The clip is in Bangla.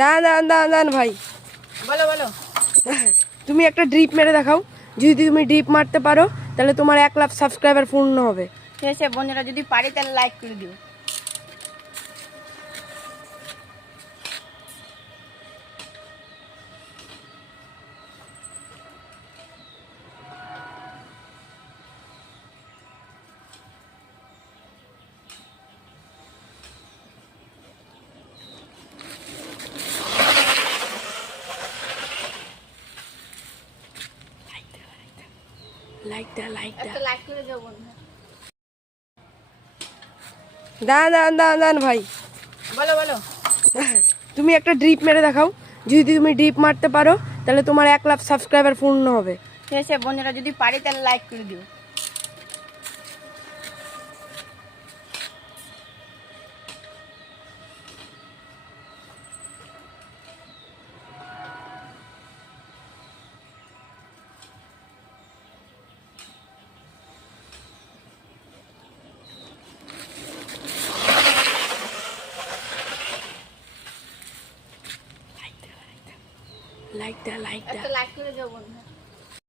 দাঁড়ান দাঁড়ান দাঁড়ান দাঁড়ান ভাই, বলো বলো। তুমি একটা ড্রিপ মেরে দেখাও। যদি তুমি ড্রিপ মারতে পারো তাহলে তোমার 1 লাখ সাবস্ক্রাইবার পূর্ণ হবে। ঠিক আছে বন্ধুরা, যদি পারি তাহলে লাইক করে দিও। লাইক দা লাইক দা। একটা লাইক করে দিও বন্ধুরা। দাঁড়ান দাঁড়ান দাঁড়ান দাঁড়ান ভাই, বলো বলো। তুমি একটা ড্রিপ মেরে দেখাও। যদি তুমি ড্রিপ মারতে পারো তাহলে তোমার 1 লাখ সাবস্ক্রাইবার পূর্ণ হবে। ঠিক আছে বন্ধুরা, যদি পারি তাহলে লাইক করে দিও। লাইক দা লাইক দা। একটা লাইক করে দিও বন্ধুরা।